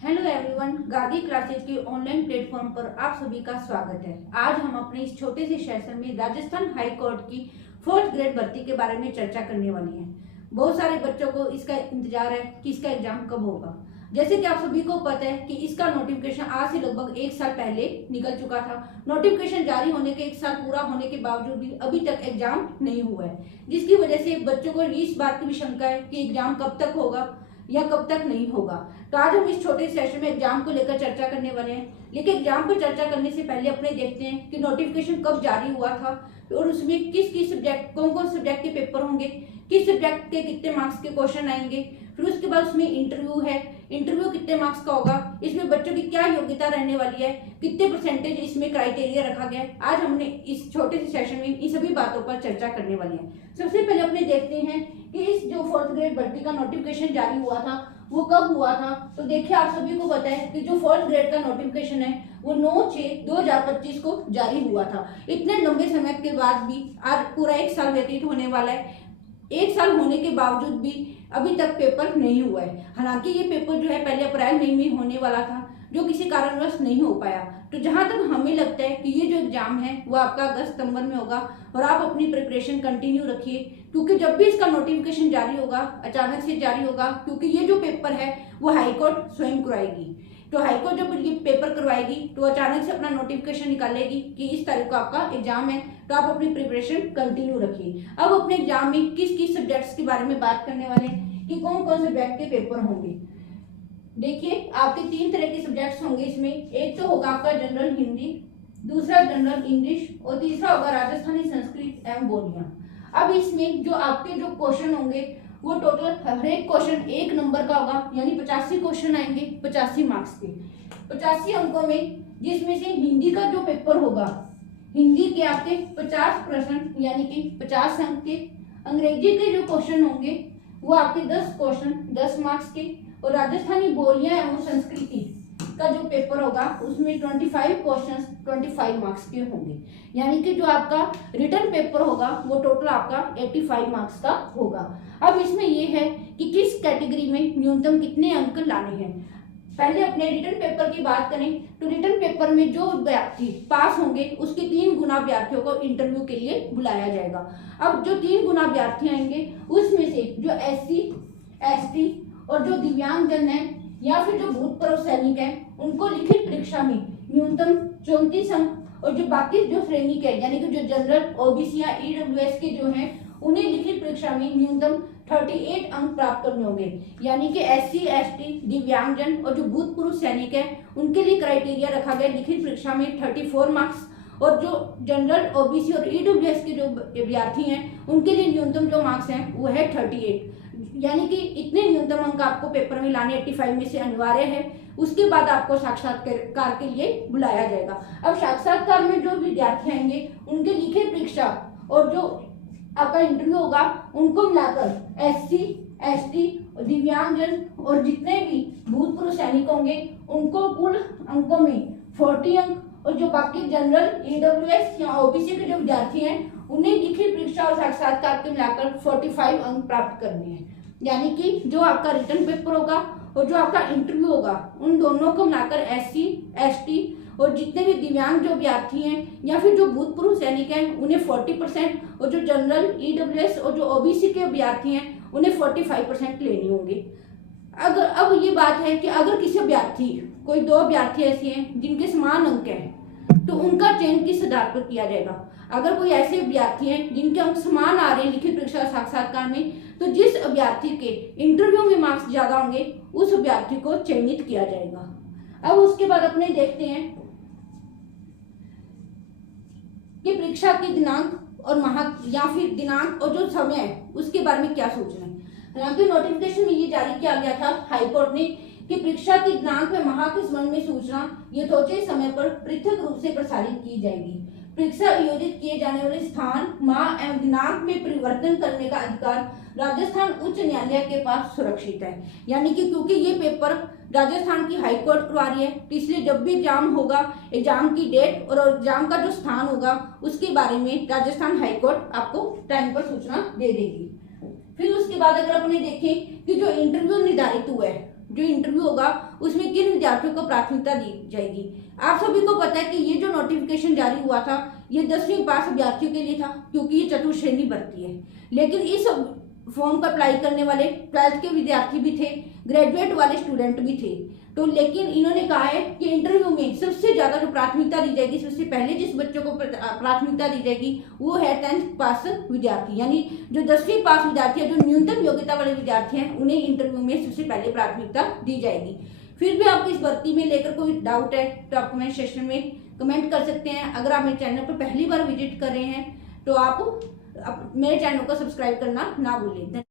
Hello everyone, गादी classes के online platform पर आप सभी का स्वागत है। आज हम अपने इस छोटे से सेशन में राजस्थान हाई कोर्ट की 4th ग्रेड भर्ती के बारे में चर्चा करने वाली हैं। बहुत सारे बच्चों को इसका इंतजार है कि इसका एग्जाम कब होगा। जैसे कि आप सभी को पता है कि इसका नोटिफिकेशन आज से लगभग 1 साल पहले निकल चुका था। नोटिफिकेशन जारी होने के 1 साल पूरा होने के बावजूद भी अभी तक एग्जाम नहीं हुआ है, जिसकी वजह से बच्चों को इस बात की भी शंका है कि एग्जाम कब तक होगा या कब तक नहीं होगा। तो आज हम इस छोटे सेशन में एग्जाम को लेकर चर्चा करने वाले हैं। लेकिन एग्जाम पर चर्चा करने से पहले अपने देखते हैं कि नोटिफिकेशन कब जारी हुआ था और उसमें किस किस सब्जेक्ट कौन कौन सब्जेक्ट के पेपर होंगे, किस सब्जेक्ट के कितने मार्क्स के क्वेश्चन आएंगे। फिर उसके बाद उसमें इंटरव्यू है, इंटरव्यू कितने मार्क्स का होगा, इसमें बच्चों की क्या योग्यता रहने वाली है, कितने परसेंटेज इसमें क्राइटेरिया रखा गया है। आज हमने इस छोटे से सेशन में इन सभी बातों पर चर्चा करने वाली है। सबसे पहले अपने देखते हैं कि इस जो 4th ग्रेड भर्ती का नोटिफिकेशन जारी हुआ था वो कब हुआ था। तो देखिए, आप सभी को पता है कि जो 4th ग्रेड का नोटिफिकेशन है वो 9/6/2025 को जारी हुआ था। इतने लंबे समय के बाद भी आज पूरा 1 साल व्यतीत होने वाला है। 1 साल होने के बावजूद भी अभी तक पेपर नहीं हुआ है। हालांकि ये पेपर जो है पहले अप्रैल मई में होने वाला था, जो किसी कारणवश नहीं हो पाया। तो जहां तक हमें लगता है कि ये जो एग्जाम है वो आपका अगस्त सितंबर में होगा और आप अपनी प्रिपरेशन कंटिन्यू रखिए, क्योंकि जब भी इसका नोटिफिकेशन जारी होगा अचानक से जारी होगा, क्योंकि ये जो पेपर है वो हाईकोर्ट स्वयं करवाएगी। तो हाईकोर्ट जब ये पेपर करवाएगी तो अचानक से अपना नोटिफिकेशन निकालेगी कि इस तारीख को आपका एग्जाम है, तो आप अपनी प्रिपरेशन कंटिन्यू रखिए। अब अपने एग्जाम में किस किस सब्जेक्ट्स के बारे में बात करने वाले हैं कि कौन कौन सब्जेक्ट के पेपर होंगे। देखिए, आपके 3 तरह के सब्जेक्ट्स होंगे इसमें। एक तो होगा आपका जनरल हिंदी, दूसरा जनरल इंग्लिश और तीसरा होगा राजस्थानी संस्कृत एवं बोलियां। अब इसमें जो आपके जो क्वेश्चन होंगे वो टोटल हर एक क्वेश्चन 1 नंबर का होगा, यानी 85 क्वेश्चन आएंगे 85 मार्क्स के, 85 अंकों में, जिसमें से हिंदी का जो पेपर होगा, हिंदी के आपके 50 प्रश्न यानी कि 50 अंक के। अंग्रेजी के जो क्वेश्चन होंगे वो आपके 10 क्वेश्चन 10 मार्क्स के, और राजस्थानी बोलियां एवं संस्कृति का जो पेपर होगा उसमें 25 क्वेश्चंस 25 मार्क्स के होंगे, यानी कि जो आपका रिटन पेपर होगा वो टोटल आपका 85 मार्क्स का होगा। अब इसमें ये है कि किस कैटेगरी में न्यूनतम कितने अंक लाने हैं। पहले अपने रिटन पेपर की बात करें तो रिटन पेपर में जो अभ्यर्थी पास होंगे उसके 3 गुना अभ्यर्थियों को इंटरव्यू के लिए बुलाया जाएगा। अब जो 3 गुना अभ्यर्थी आएंगे उसमें से जो SC ST और जो दिव्यांगजन है या फिर जो भूतपूर्व सैनिक है उनको लिखित परीक्षा में न्यूनतम 34 अंक, और जो बाकी जो सैनिक है यानी कि जो जनरल OBC या EWS के जो हैं उन्हें लिखित परीक्षा में न्यूनतम 38 अंक प्राप्त करने होंगे। यानी कि SC ST दिव्यांगजन और जो भूतपूर्व सैनिक है उनके लिए क्राइटेरिया रखा गया लिखित परीक्षा में 34 मार्क्स, और जो जनरल OBC और EWS के जो विद्यार्थी हैं उनके लिए न्यूनतम जो मार्क्स हैं वो है 38। यानी कि इतने न्यूनतम अंक आपको पेपर में लाने 85 में से अनिवार्य है। उसके बाद आपको साक्षात्कार के लिए बुलाया जाएगा। अब साक्षात्कार में जो विद्यार्थी आएंगे उनके लिखित परीक्षा और जो आपका इंटरव्यू होगा उनको मिलाकर SC ST दिव्यांगजन और जितने भी भूतपूर्व सैनिक होंगे उनको कुल अंकों में 40 अंक, और जो बाकी जनरल EWS या OBC के जो विद्यार्थी हैं उन्हें लिखित परीक्षा और साक्षात्कार के मिलाकर 45 अंक प्राप्त करने हैं। यानी कि जो आपका रिटन पेपर होगा और जो आपका इंटरव्यू होगा उन दोनों को मिलाकर SC ST और जितने भी दिव्यांग जो विद्यार्थी हैं या फिर जो भूतपूर्व सैनिक हैं उन्हें 40%, और जो जनरल EWS और जो OBC के विद्यार्थी हैं उन्हें 45% लेने होंगे। अगर अब ये बात है कि अगर किसी अभ्यर्थी कोई 2 अभ्यर्थी ऐसे हैं जिनके समान अंक हैं तो उनका चयन किस आधार पर किया जाएगा। अगर कोई ऐसे अभ्यर्थी हैं जिनके अंक समान आ रहे हैं लिखित परीक्षा और साक्षात्कार में, तो जिस अभ्यर्थी के इंटरव्यू में मार्क्स ज्यादा होंगे उस अभ्यर्थी को चयनित किया जाएगा। अब उसके बाद अपने देखते हैं कि परीक्षा के दिनांक और माह या फिर दिनांक और जो समय है उसके बारे में क्या सोचना है। हालांकि नोटिफिकेशन में ये जारी किया गया था हाईकोर्ट ने कि परीक्षा के दिनांक व माह के संबंध में सूचना यथोचित समय पर पृथक रूप से प्रसारित की जाएगी। परीक्षा आयोजित किए जाने वाले स्थान, माह एवं दिनांक में परिवर्तन करने का अधिकार राजस्थान उच्च न्यायालय के पास सुरक्षित है। यानी कि क्योंकि ये पेपर राजस्थान की हाई कोर्ट करवा रही है, तो इसलिए जब भी एग्जाम होगा एग्जाम की डेट और एग्जाम का जो स्थान होगा उसके बारे में राजस्थान हाई कोर्ट आपको टाइम पर सूचना दे देगी। फिर उसके बाद अगर अपने देखें कि जो इंटरव्यू निर्धारित हुआ है जो इंटरव्यू होगा उसमें किन विद्यार्थियों को प्राथमिकता दी जाएगी। आप सभी को पता है कि ये जो नोटिफिकेशन जारी हुआ था ये 10वीं पास अभ्यर्थियों के लिए था, क्योंकि ये चतुर्श्रेणी भर्ती है। लेकिन इस फॉर्म को अप्लाई करने वाले 12th के विद्यार्थी भी थे, ग्रेजुएट वाले स्टूडेंट भी थे। तो लेकिन इन्होंने कहा है कि इंटरव्यू में सबसे ज्यादा जो प्राथमिकता दी जाएगी, सबसे पहले जिस बच्चों को प्राथमिकता दी जाएगी वो है 10th पास विद्यार्थी, यानी जो 10वीं पास विद्यार्थी है, जो न्यूनतम योग्यता वाले विद्यार्थी हैं, उन्हें इंटरव्यू में सबसे पहले प्राथमिकता दी जाएगी। फिर भी आपको इस भर्ती में लेकर कोई डाउट है तो आप कमेंट सेक्शन में कमेंट कर सकते हैं। अगर आप मेरे चैनल पर पहली बार विजिट कर रहे हैं तो आप मेरे चैनल को सब्सक्राइब करना ना भूलें।